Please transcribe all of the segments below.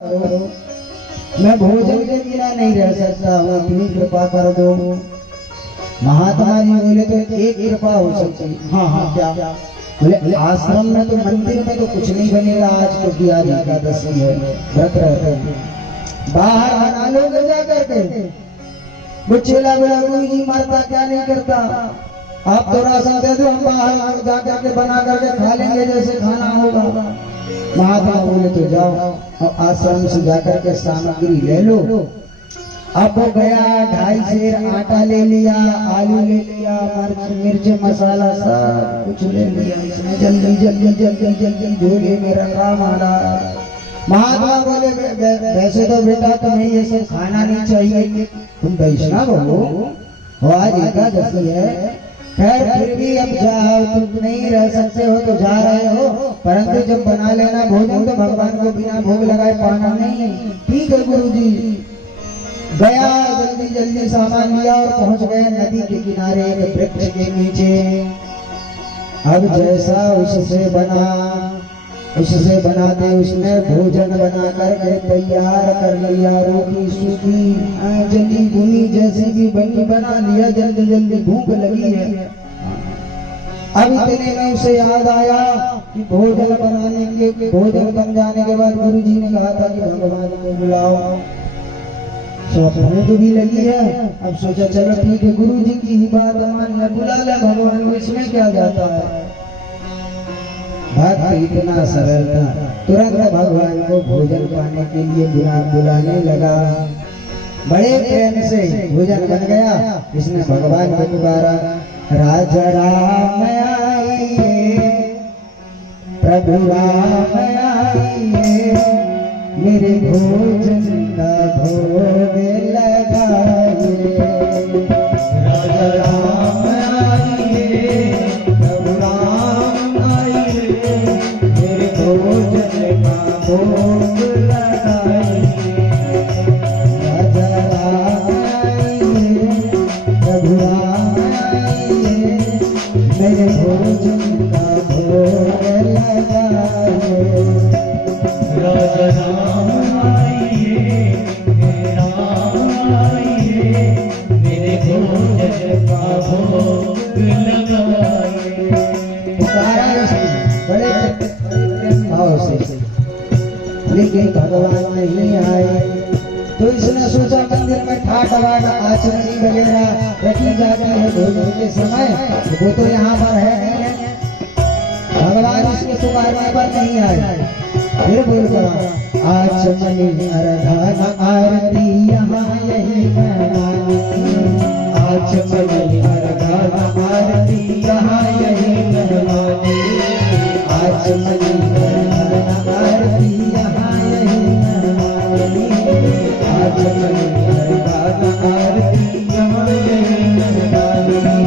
मैं भोजन के बिना नहीं रह सकता हूँ, अपनी कृपा कर दो। महात्मा जी बोले तो एक कृपा हो सकती। हाँ, क्या बोले? आश्रम में तो मंदिर में तो कुछ नहीं बनेगा आज, क्योंकि आज एकादशी है, व्रत रहते हैं। बाहर बना लो जा करके, वो चेला बोला गुरु जी मरता क्या नहीं करता, आप तो राशन दे दो, हम बाहर जा करके बना करके खा लेंगे जैसे खाना होगा। महात्मा बोले तो जाओ और आश्रम से जाकर के सामग्री ले लो। अब वो गया, 2.5 सेर आटा ले लिया, आलू ले लिया, मिर्च मसाला सब कुछ ले लिया। इसने जल्दी जल्दी जल्दी जल्दी झोले में रखा मारा। महात्मा बोले वैसे तो बेटा तुम्हें ये सब खाना नहीं चाहिए, तुम वैष्णव हो, आज एकादशी है, खैर फिर भी अब जाओ, तुम नहीं रह सकते हो तो जा रहे हो, परंतु जब बना लेना भोजन तो भगवान को बिना भोग लगाए पाना नहीं। ठीक है गुरुजी। गया, जल्दी जल्दी सामान लिया और पहुंच गए नदी के किनारे एक वृक्ष के नीचे। अब जैसा उससे बनाते उसने भोजन बना करके तैयार कर लिया। रोटी सूखी जल्दी भुनी जैसी भी बनी बना लिया, जल्दी जल्दी भूख लगी है। अब इतने में उसे याद आया कि भोजन बन जाने के बाद गुरु जी ने कहा था कि भगवान को बुलाओ। भूख भी लगी है, अब सोचा चलो ठीक है गुरु जी की ही बात मान, बुला ले भगवान को, इसमें क्या जाता है। भक्त इतना सरल था, तुरंत भगवान को भोजन पाने के लिए बुलाने लगा। बड़े प्रेम से भोजन बन गया। इसने भगवान को पुकारा, राजा राम आइए, प्रभु राम आइए, मेरे भोजन का भोग लगाइए। राजा राम आइए, प्रभु राम आइए, मेरे भोजन का भोग लगाइए। राजा राम आइए, प्रभु राम आइए, मेरे भोजन का भोग लगाइए। राजा राम आइए, राम आइए, मेरे भोजन का भोग लगाइए। बड़े भाव से, लेकिन भगवान नहीं आए। तो इसने सोचा मंदिर में ठाट बाट आचमनी वगैरह रखी जाती है भोजन के समय, वो तो यहाँ पर है नहीं है। भगवान इसके पुकारने पर नहीं आए। फिर बोल करा, आचमनी अर्घन आरती यहाँ यही महमानी, आचमनी अर्घन आरती यहाँ यही महमानी, आचमनी अर्घन आरती यहाँ यही महमानी, आचमनी अर्घन आरती यहाँ यही महमानी।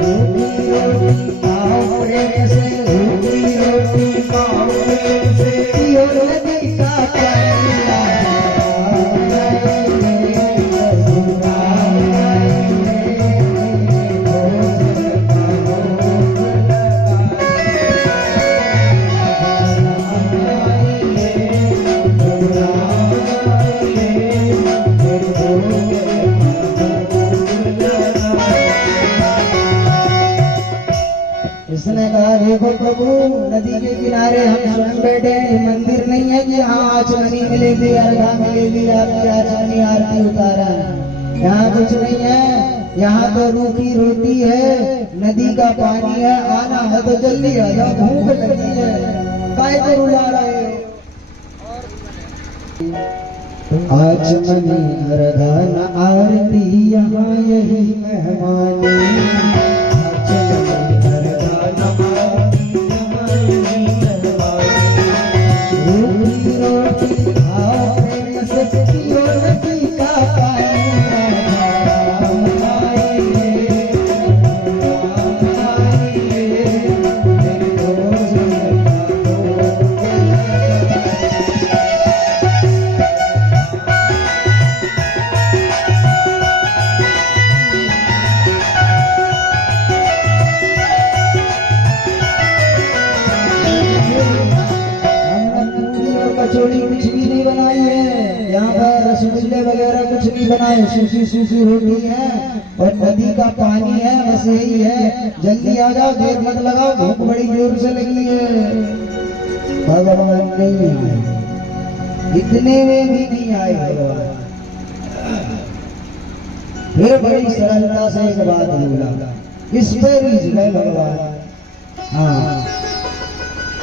रोटी रोटी खाओ प्रेम से, रोटी रोटी खाओ प्रेम से, नदी का पानी इसने कहा, देखो प्रभु, नदी के किनारे हम स्वयं बैठे हैं, मंदिर नहीं है कि हाँ आचमनी मिलेगी, अर्घा मिलेगी, आपकी आचमनी आरती उतारा है। यहाँ कुछ नहीं है, यहाँ तो रूखी रोटी है, नदी का पानी है, आना है तो जल्दी आ जाओ, भूख लगी है, काय को रुला रहे हो। आचमनी अर्घा आरती यहाँ यही मेहमानी, कचौड़ी कुछ भी नहीं बनाई है, यहाँ पर रसगुल्ले वगैरह कुछ नहीं बनाए, सूखी सूखी रोटी है और नदी का पानी है, बस यही है। जल्दी आ जाओ, देर मत लगाओ, भूख बड़ी जोर से लगी है। भगवान नहीं आए, इतने में भी नहीं आए भगवान। फिर बड़ी सरलता से एक बात बोला, इस पे रीझ गए भगवान। हाँ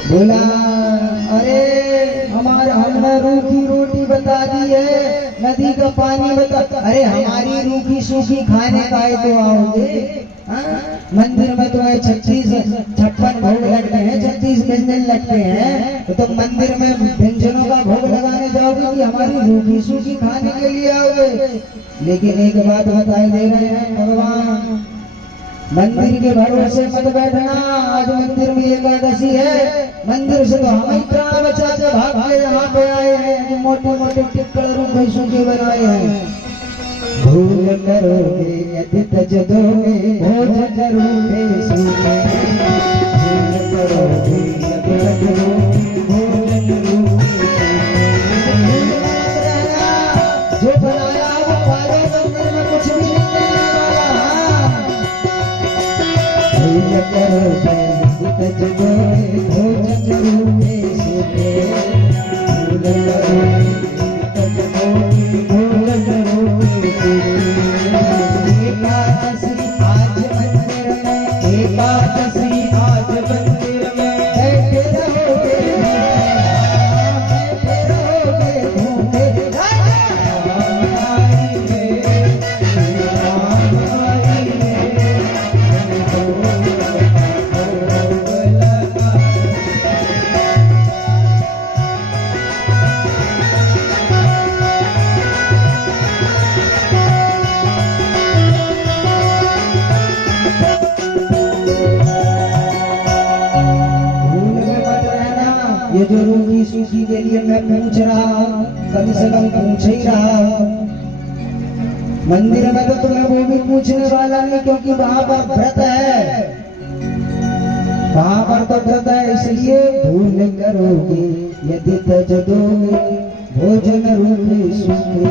बोला, अरे हमने रूखी रोटी बता दी है, नदी का पानी बता, अरे हमारी रूखी सूखी खाने का है तो आओगे? मंदिर में तुम्हें 56 भोग लगते हैं, 36 व्यंजन लगते हैं, तो तुम मंदिर में व्यंजनों का भोग लगाने जाओगे कि हमारी रूखी सूखी खाने के लिए आओगे? लेकिन एक बात बताई दे रहे हैं भगवान, मंदिर के भरोसे मत बैठना। आज मंदिर में एकादशी है, मंदिर से तो हम ही प्राण बचा के भाग के यहाँ पे आए हैं, मोटे मोटे टिक्कड़ रूखी सूखी बनाए हैं। भूल करोगे यदि तज दोगे, भोजन रूखे सूखे, भूल करोगे यदि तज दोगे, भोजन रूखे सूखे। जो बनाया वो पालो, मंदिर में कुछ भी नहीं करने वाला। भूल करोगे यदि तज दोगे, भोजन रूखे सूखे, भूल करोगे यदि तज दोगे, भोजन रूखे एकादशी आज मंदिर में, एकादशी आज मंदिर में, बैठे रहोगे भूखे, ये जो रूखी सूखी के लिए मैं पूछ रहा हूँ, कम से कम पूछ ही रहा हूँ। मंदिर में तो तुम्हें वो भी पूछने वाला नहीं, क्योंकि वहां पर व्रत है, वहां पर तो व्रत है। इसलिए भूल करोगे यदि तज दोगे, भोजन रूखे सूखे,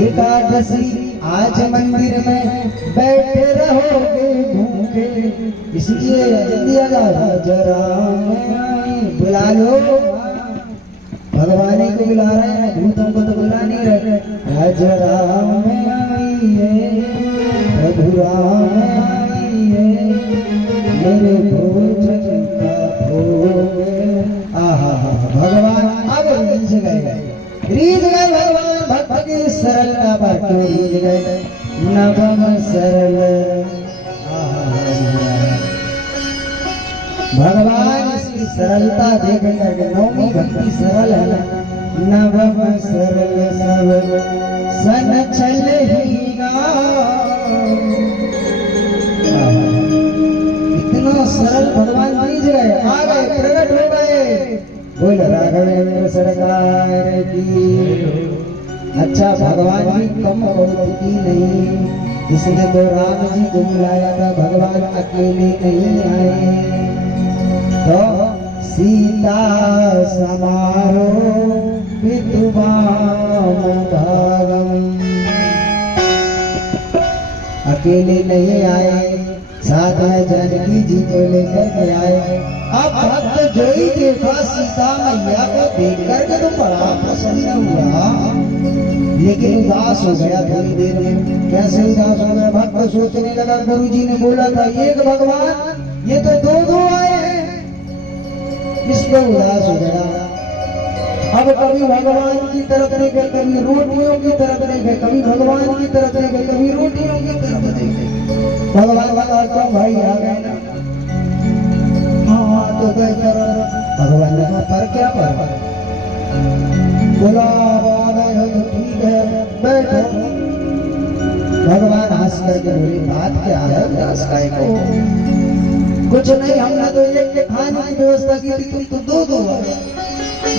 एकादशी आज मंदिर में, बैठे रहोगे भूखे। इसलिए दिया जरा बुला लो, भगवान को बुला रहे हैं, भूतों को तो बुला नहीं रहे। जरा में आइए, रघुराम आइए, मेरे भोजन का भोग। आहा भगवान आगे रीझ गए भगवान, भक्त की सरलता पर क्यों रीझ गए? नवम सरल भगवान इसकी सरलता देख कर, नौमी भक्ति सरल है ना। नवम सरल सब सन चल ही गा, इतना सरल भगवान रीझ गए, आ गए, प्रकट हो गए। बोल राघवेंद्र सरकार की। अच्छा भगवान भी कम की नहीं, इसने तो राम जी को बुलाया था, भगवान अकेले नहीं आए। तो सीता समारोह विद्वान भागम, अकेले नहीं आए, साथ में जानकी जी को लेकर के आए। अब भक्त जो ही देखा सीता मैया को देख करके तो बड़ा प्रसन्न हुआ, लेकिन उदास हो गया थोड़ी देर में। कैसे उदास हो गया? भक्त सोचने लगा, गुरु जी ने बोला था एक भगवान, ये तो दो आए हैं, इसको उदास हो गया। अब कभी भगवान की तरफ देखे, कभी रोटियों की तरफ देखे, कभी भगवान की तरफ देखे, कभी रोटियों की तरफ देखे। भगवान का तो भाई आ गए ना, हाँ तो गए भगवान ने कहा पर क्या पर बोला आ गए हो तो ठीक है, बैठो। भगवान हंस करके बोले बात क्या है उदास काय को? कुछ नहीं, हमने तो एक के खाने की व्यवस्था की थी, तुम तो दो आ गए,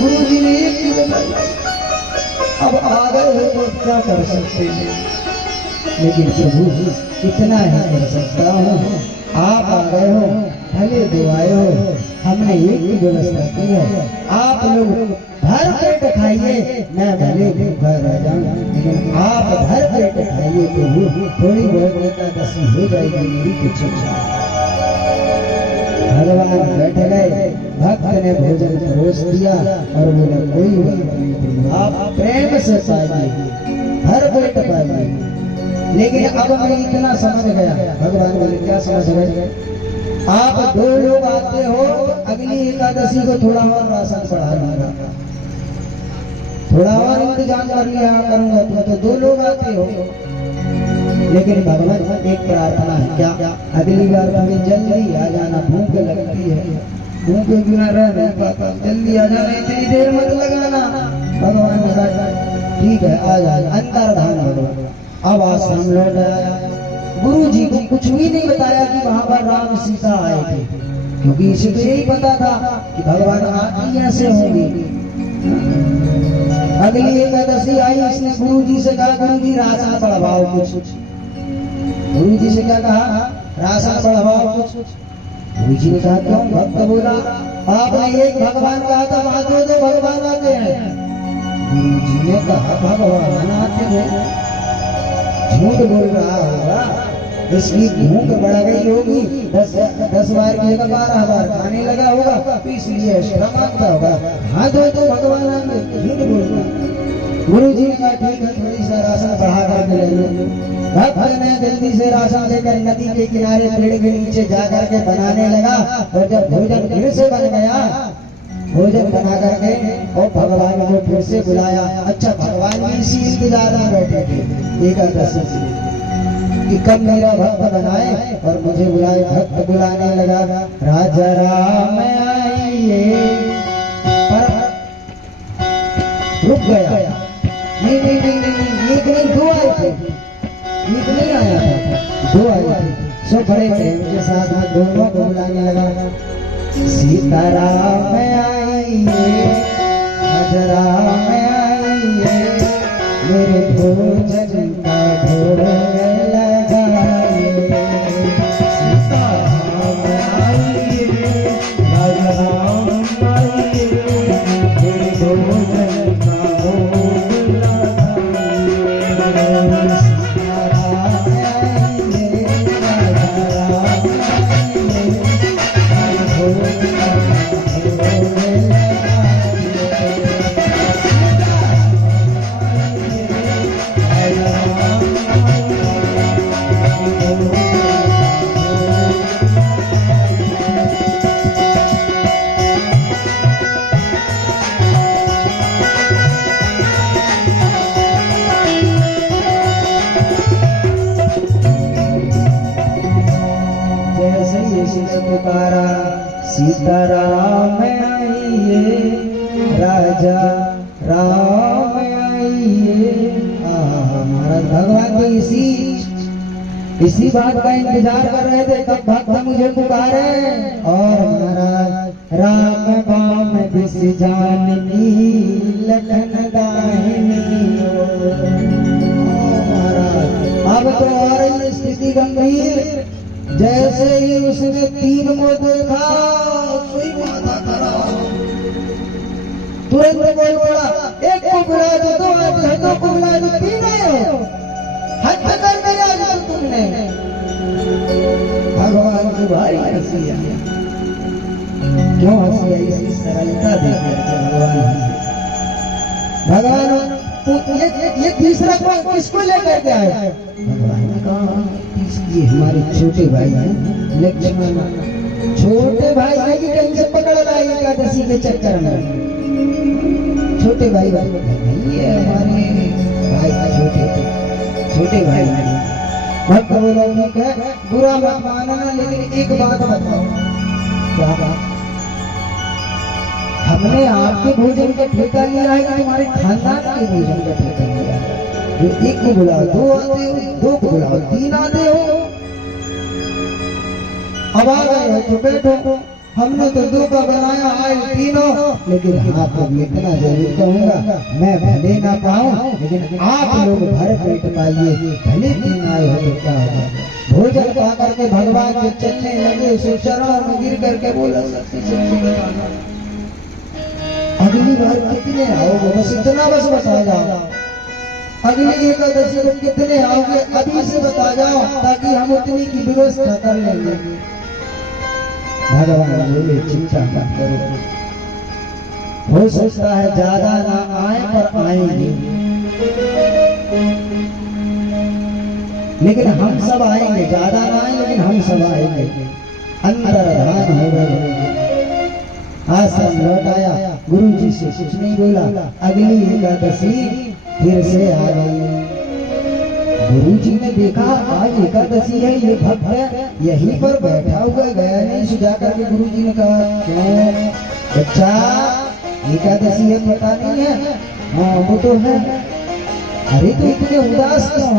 गुरु जी ने एक की बताई, अब आ गए हो तो क्या कर सकते हैं? लेकिन प्रभु इतना ही कर सकता हूँ, आप आ गए हो, भले दो आए हो, हमने एक की व्यवस्था की है, आप लोग भर पेट खाइए, मैं भले भूखा रह जाऊं, लेकिन आप भर पेट खाइए तो थोड़ी बहुत एकादशी हो जाएगी मेरी कुछ। भगवान बैठ गए, भक्त ने भोजन परोस दिया और बोले कोई बात नहीं, आप प्रेम से पाइए, हर पेट पाइए। लेकिन अब मैं इतना समझ गया, भगवान बोले क्या समझ गए, आप 2 लोग आते हो, अगली एकादशी को थोड़ा और राशन बढ़ा लूंगा, थोड़ा और इंतजाम कर लिया करूंगा, तो 2 लोग आते हो। लेकिन भगवान एक प्रार्थना है, क्या, अगली बार तुम्हें जल्दी आ जाना, भूख लगती है, भूख के बिना रह नहीं पाता, जल्दी आ जाना, इतनी देर मत लगाना। भगवान ने कहा ठीक है आ जाए, अंतर धान भगवान। अब आश्रम लौट आया, गुरु जी को कुछ भी नहीं बताया कि वहां पर राम सीता आए थे, क्योंकि इसे तो यही पता था कि भगवान आती ऐसे होंगी। अगली एकादशी आई, इसने गुरु जी से कहा गुरु जी राशन बढ़ाओ कुछ, गुरु जी से क्या कहा, राशन बढ़ाओ कुछ। गुरु जी ने कहा क्यों, भक्त बोला आपने एक भगवान कहा था, वहां 2 भगवान आते हैं। गुरु जी ने कहा भगवान आते हैं, झूठ बोल रहा होगा, इसकी भूख बढ़ गई होगी, 10 बार की जगह 12 बार खाने लगा होगा, तो इसलिए एक्स्ट्रा मांगता होगा। हाँ 2 भगवान आएंगे, झूठ बोल रहा। गुरु जी ने कहा ठीक है, थोड़ी सा राशन बढ़ा कर ले लो। भक्त ने जल्दी से राशन लेकर नदी के किनारे पेड़ के नीचे जाकर के बनाने लगा, और जब भोजन फिर से बन गया, भोजन बना करके और भगवान को फिर से बुलाया। अच्छा भगवान भी इसी इंतजार में बैठे थे एकादशी कि कब मेरा भक्त बनाए और मुझे बुलाए। भक्त बुलाने लगा, राजा राम आइए, पर रुक गया। नहीं, एक नहीं 2 आए थे, एक नहीं आया था, 2 आए थे। सब बड़े प्रेम के साथ में दोनों को बुलाने लगा, सीताराम आइए, राम आइए, मेरे भोजन का भोग लगाइए। सीताराम आइए, राम आइए, मेरे भोजन का भोग लगाइए। सीताराम आइए, राम आइए, पुकारा, सीताराम आइए, राजा राम आइए। महाराज भगवान तो इसी बात का इंतजार कर रहे थे, कब भक्त मुझे पुकारे। और महाराज राम बाम दिस जानकी, लखन दाहिनी ओर। महाराज अब तो और स्थिति गंभीर, जैसे ही उसने 3 को देखा, कोई माथा करा, तुरंत बोल पड़ा, एक को बुला दो, 2 आए, 2 को बुला दो, 3 आए हो, हद कर दिया जो तुमने। भगवान की भारी हंसी आई, क्यों हंसी आई, इसकी सरलता देखकर भगवान ये तीसरा को किसको लेकर के आए। भगवान ने कहा ये हमारे छोटे भाई हैं लक्ष्मण, छोटे भाई है कि कहीं से पकड़ लाई एकादशी के चक्कर में। छोटे भाई ये हमारे भाई छोटे भाई भक्त बोला ठीक है, बुरा मत मानना, लेकिन एक बात बताओ। क्या बात? हमने आपके भोजन का ठेका लिया है कि तुम्हारे खानदान के भोजन का ठेका लिया है? एक को बुलाओ, 2 आते हो, 2 को बुलाओ, 3 आते हो। अब आ गए हो तो बैठो, हमने तो 2 का बनाया, आए 3। लेकिन हाँ तो इतना जरूर कहूंगा, मैं भले ना पाऊं, लेकिन आप लोग भर पेट पाइए, भले 3 आए हो तो क्या होगा। भोजन पा करके भगवान के चलने लगे, चरणों में गिर करके बोला अगली बार कितने आओगे बस इतना बस बता जाओ। अगली एकादशी को कितने आओगे अभी से बता जाओ ताकि हम उतनी की व्यवस्था कर लेंगे। भगवान बोले चिंता मत करो, हो सकता है ज्यादा ना आए पर आएंगे, लेकिन हम सब आएंगे। ज्यादा ना आए लेकिन हम सब आएंगे। अंतर्धान हो गए। आश्रम लौट आया, गुरु जी से कुछ नहीं बोला। अगली एकादशी फिर से आ गई। गुरु जी ने देखा आज एकादशी है, ये भक्त यहीं पर बैठा हुआ गया नहीं। सुझा करके गुरु जी ने कहा क्यों बच्चा एकादशी है पता नहीं है? हाँ वो तो है। अरे तो इतने उदास क्यों?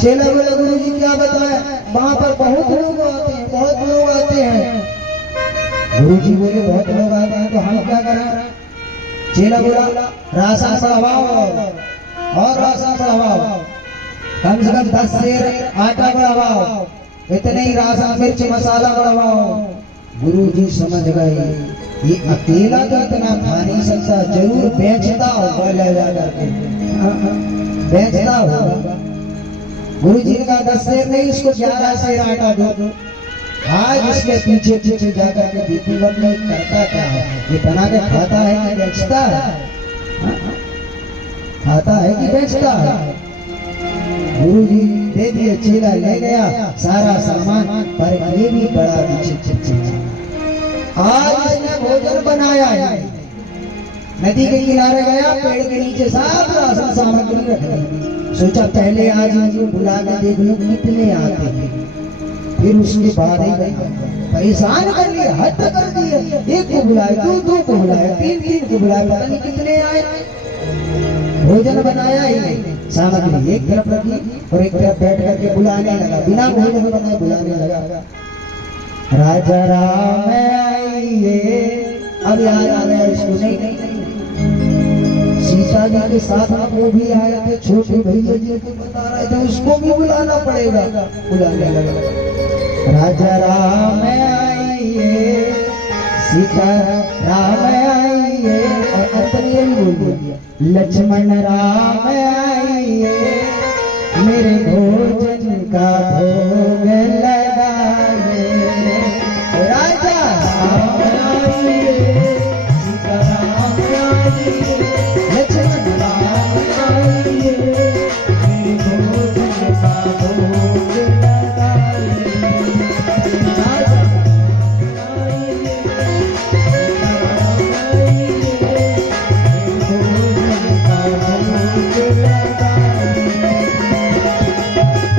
चेला बोला गुरु जी क्या बताए, वहां पर बहुत लोग आते हैं, बहुत लोग आते हैं। गुरु जी बोले बहुत लोग आते हैं तो हम क्या करें? चेला बोला राशन बढ़ाओ और राशन बढ़ाओ, कम से कम 10 सेर आटा बढ़ाओ, इतने ही राशन मिर्च मसाला बढ़ाओ। गुरु जी समझ गए ये अकेला तो इतना खा नहीं सकता, जरूर बेचता होगा ले जा करके, बेचता होगा। गुरु जी ने कहा 10 सेर नहीं, इसको 11 सेर आटा दो। आज इसके पीछे पीछे जाकर के दीपी बदले करता क्या है, ये बना के खाता है कि बेचता है? खाता है कि बेचता है? गुरु जी दे दिए, चेला ले गया सारा सामान, पर ये भी बड़ा विचित्र। आज इसने भोजन बनाया है, नदी के किनारे गया, पेड़ के नीचे सब राशन सामग्री रख दी। सोचा पहले आज इनको बुला के देख लो कितने आते हैं, फिर उसके बाद परेशान कर लिया, हद कर दिया। एक को बुलाया, दो को बुलाया, तीन को बुलाया, पता नहीं कितने आए। भोजन बनाया ही नहीं, सामग्री एक तरफ रखी और एक तरफ बैठ करके बुलाने लगा, बिना भोजन बनाए बुलाने लगा। राजा राम आइए, अब याद आ गया इसको, नहीं सीता जी के साथ आप वो भी आए थे, छोटे भैया जी को बता रहे थे उसको भी बुलाना पड़ेगा। बुलाने लगा राजा राम आइए, सीता राम आइए, और अंतरियल बोलिए लक्ष्मण राम आइए, मेरे भोजन का भोग लगाइए। राजा राम आइए, सीता राम आइए, लक्ष्मण राम आइए, मेरे भोजन का भोग लगाइए। राजा आइए, सीता राम आइए, मेरे भोजन का भोग लगाइए।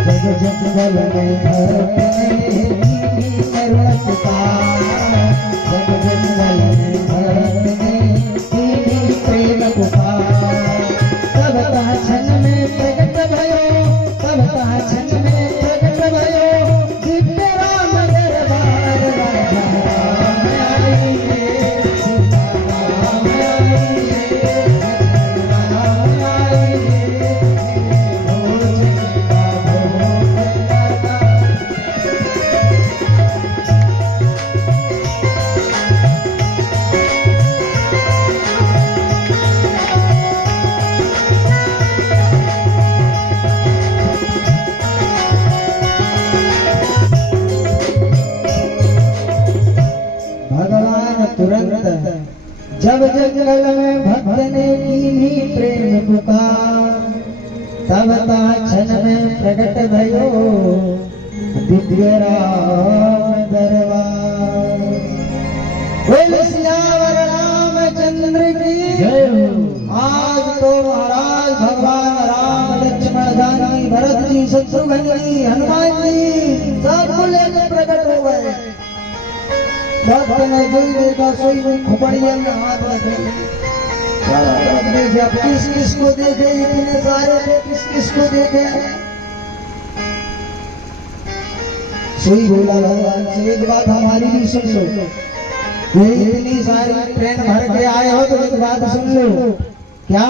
जग जंगल में धरते करुणक पार, जग जंगल में धरते प्रेम पुकार। तब ता क्षण में प्रकट भयो, तब ता क्षण में प्रकट भयो, दिव्य राम दरबार। राजा राम आइए, सीता राम आइए, लक्ष्मण राम आइए, भोजन का भोग लगा। भगवान तुरंत जब जंगल में भक्त ने कीनी प्रेम पुकार, तब ता क्षण में प्रकट भयो दिव्य राम दरबार। बोल सियावर रामचंद्र की जय हो। आज तो महाराज भगवान राम, लक्ष्मण, जानकी, भरत जी, शत्रुघ्न जी, हनुमान जी सबको लेकर प्रकट हो गए। भक्त ने जो देखा सोई में खोपड़िया में हाथ रखे, अब किस किस को देखे, इतने सारे थे, किस किस को देखे। सोई बोला भगवान से एक बात हमारी भी सुन लो, ये इतनी सारी ट्रेन भर के आए हो तो एक बात सुन लो। क्या?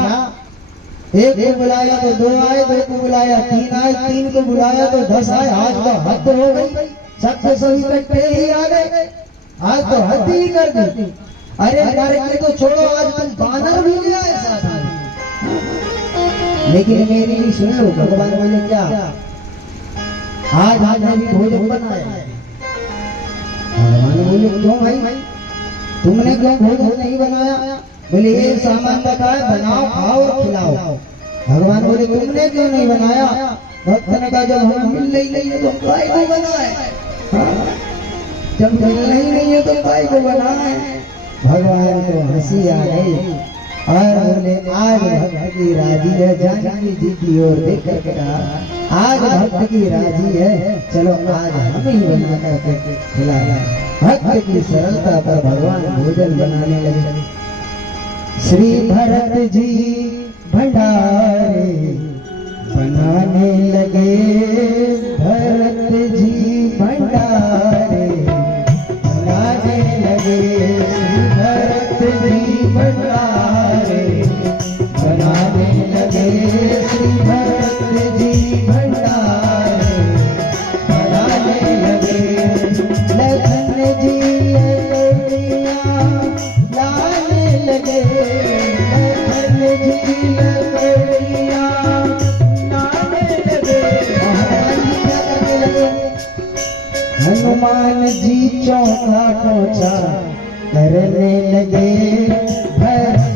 एक को बुलाया तो 2 आए, 2 को बुलाया 3 आए, 3 को बुलाया तो 10 आए। आज तो हद हो गई, सबसे सभी इकट्ठे ही आ गए, आज तो हद ही कर दी। अरे हमारे लिए तो छोड़ो, आज तुम बानर भी ले आए साथ में। लेकिन मेरी भी सुन लो, भगवान बोले क्या, आज हमने भी भोजन बनाया है। भगवान बोले क्यों भाई, तुमने क्यों भोजन नहीं बनाया? बोले ये सामान रखा है, बनाओ खाओ और खिलाओ। भगवान बोले तुमने क्यों नहीं बनाया? भक्त ने कहा जब हमें मिल नहीं है तो काय को बनाए, जब मिल नहीं है तो काय को बनाए। भगवान को हंसी आ गई और बोले आज भक्त की राजी है। जानकी जी की ओर देख कर कहा आज भक्त की राजी है, चलो आज हम ही बना करके खिला। भक्त की सरलता पर भगवान भोजन बनाने लगे। श्री भरत जी भंडारे बनाने लगे, भरत जी भंडारे बनाने लगे। श्री भरत जी भंडारे बनाने लगे, श्री भरत जी भंडारे बनाने लगे। लखन जी लकड़ियाँ लाने लगे, लखन जी लकड़ियाँ लाने लगे। हनुमान जी चौका पोछा करने लगे।